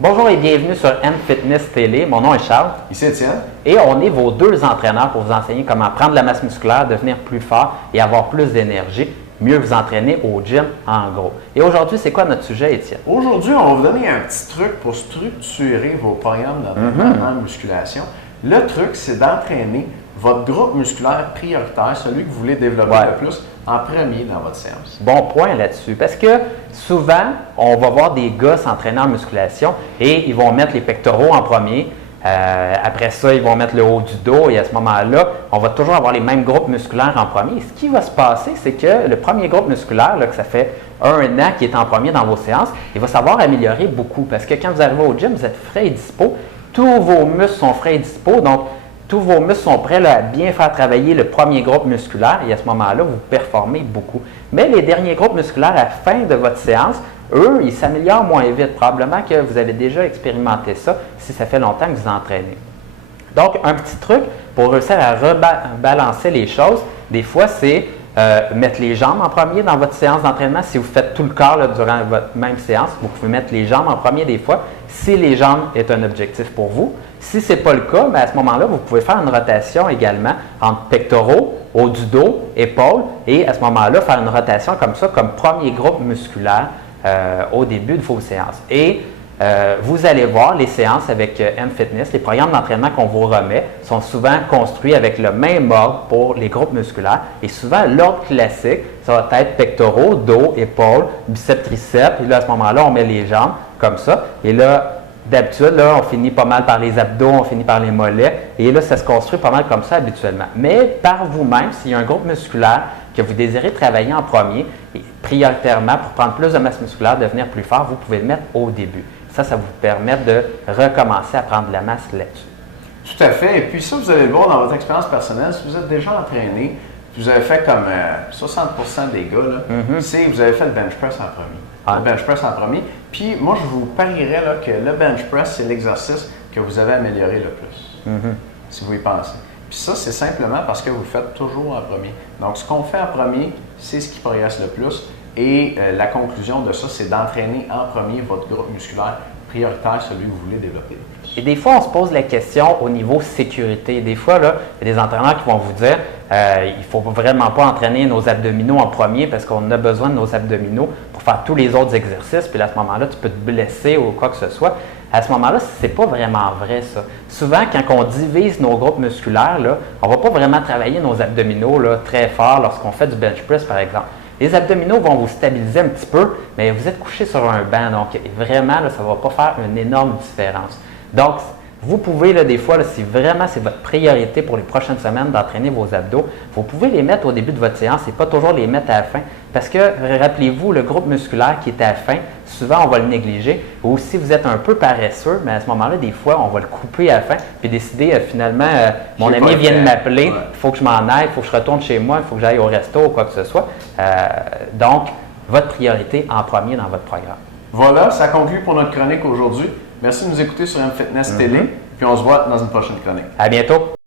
Bonjour et bienvenue sur M-Fitness Télé. Mon nom est Charles. Ici Étienne. Et on est vos deux entraîneurs pour vous enseigner comment prendre de la masse musculaire, devenir plus fort et avoir plus d'énergie, mieux vous entraîner au gym en gros. Et aujourd'hui, c'est quoi notre sujet, Étienne? Aujourd'hui, on va vous donner un petit truc pour structurer vos programmes d'entraînement en musculation. Le truc, c'est d'entraîner votre groupe musculaire prioritaire, celui que vous voulez développer le plus, en premier dans votre séance. Bon point là-dessus, parce que souvent, on va voir des gars s'entraîner en musculation et ils vont mettre les pectoraux en premier. Après ça, ils vont mettre le haut du dos et à ce moment-là, on va toujours avoir les mêmes groupes musculaires en premier. Et ce qui va se passer, c'est que le premier groupe musculaire, là, que ça fait un an qui est en premier dans vos séances, il va savoir améliorer beaucoup parce que quand vous arrivez au gym, vous êtes frais et dispo. Tous vos muscles sont frais et dispo, donc tous vos muscles sont prêts là, à bien faire travailler le premier groupe musculaire et à ce moment-là, vous performez beaucoup. Mais les derniers groupes musculaires à la fin de votre séance, eux, ils s'améliorent moins vite. Probablement que vous avez déjà expérimenté ça si ça fait longtemps que vous entraînez. Donc, un petit truc pour réussir à rebalancer les choses, des fois, c'est mettre les jambes en premier dans votre séance d'entraînement. Si vous faites tout le corps là, durant votre même séance, vous pouvez mettre les jambes en premier des fois, si les jambes est un objectif pour vous. Si ce n'est pas le cas, à ce moment-là, vous pouvez faire une rotation également entre pectoraux, haut du dos, épaules, et à ce moment-là, faire une rotation comme ça, comme premier groupe musculaire au début de vos séances. Et vous allez voir, les séances avec M-Fitness, les programmes d'entraînement qu'on vous remet sont souvent construits avec le même ordre pour les groupes musculaires. Et souvent, l'ordre classique, ça va être pectoraux, dos, épaules, biceps, triceps. Et là, à ce moment-là, on met les jambes comme ça. Et là, d'habitude, là, on finit pas mal par les abdos, on finit par les mollets. Et là, ça se construit pas mal comme ça habituellement. Mais par vous-même, s'il y a un groupe musculaire que vous désirez travailler en premier, et prioritairement pour prendre plus de masse musculaire, devenir plus fort, vous pouvez le mettre au début. Ça vous permet de recommencer à prendre de la masse là-dessus. Tout à fait. Et puis ça, vous allez le voir dans votre expérience personnelle. Si vous êtes déjà entraîné, vous avez fait comme 60% des gars, là, c'est vous avez fait le bench press en premier. Le bench press en premier. Puis moi, je vous parierais là, que le bench press, c'est l'exercice que vous avez amélioré le plus, si vous y pensez. Puis ça, c'est simplement parce que vous le faites toujours en premier. Donc, ce qu'on fait en premier, c'est ce qui progresse le plus. Et la conclusion de ça, c'est d'entraîner en premier votre groupe musculaire prioritaire, celui que vous voulez développer. Et des fois, on se pose la question au niveau sécurité. Des fois, là, il y a des entraîneurs qui vont vous dire il ne faut vraiment pas entraîner nos abdominaux en premier parce qu'on a besoin de nos abdominaux pour faire tous les autres exercices. Puis à ce moment-là, tu peux te blesser ou quoi que ce soit. À ce moment-là, ce n'est pas vraiment vrai, ça. Souvent, quand on divise nos groupes musculaires, là, on ne va pas vraiment travailler nos abdominaux là, très fort lorsqu'on fait du bench press, par exemple. Les abdominaux vont vous stabiliser un petit peu, mais vous êtes couché sur un banc, donc vraiment, là, ça ne va pas faire une énorme différence. Donc, vous pouvez, là, des fois, là, si vraiment c'est votre priorité pour les prochaines semaines d'entraîner vos abdos, vous pouvez les mettre au début de votre séance et pas toujours les mettre à la fin. Parce que, rappelez-vous, le groupe musculaire qui est à la fin, souvent on va le négliger. Ou si vous êtes un peu paresseux, mais à ce moment-là, des fois, on va le couper à la fin puis décider finalement, mon ami vient de m'appeler, il faut que je m'en aille, il faut que je retourne chez moi, il faut que j'aille au resto ou quoi que ce soit. Donc, votre priorité en premier dans votre programme. Voilà, ça conclut pour notre chronique aujourd'hui. Merci de nous écouter sur M-Fitness Télé, puis on se voit dans une prochaine chronique. À bientôt!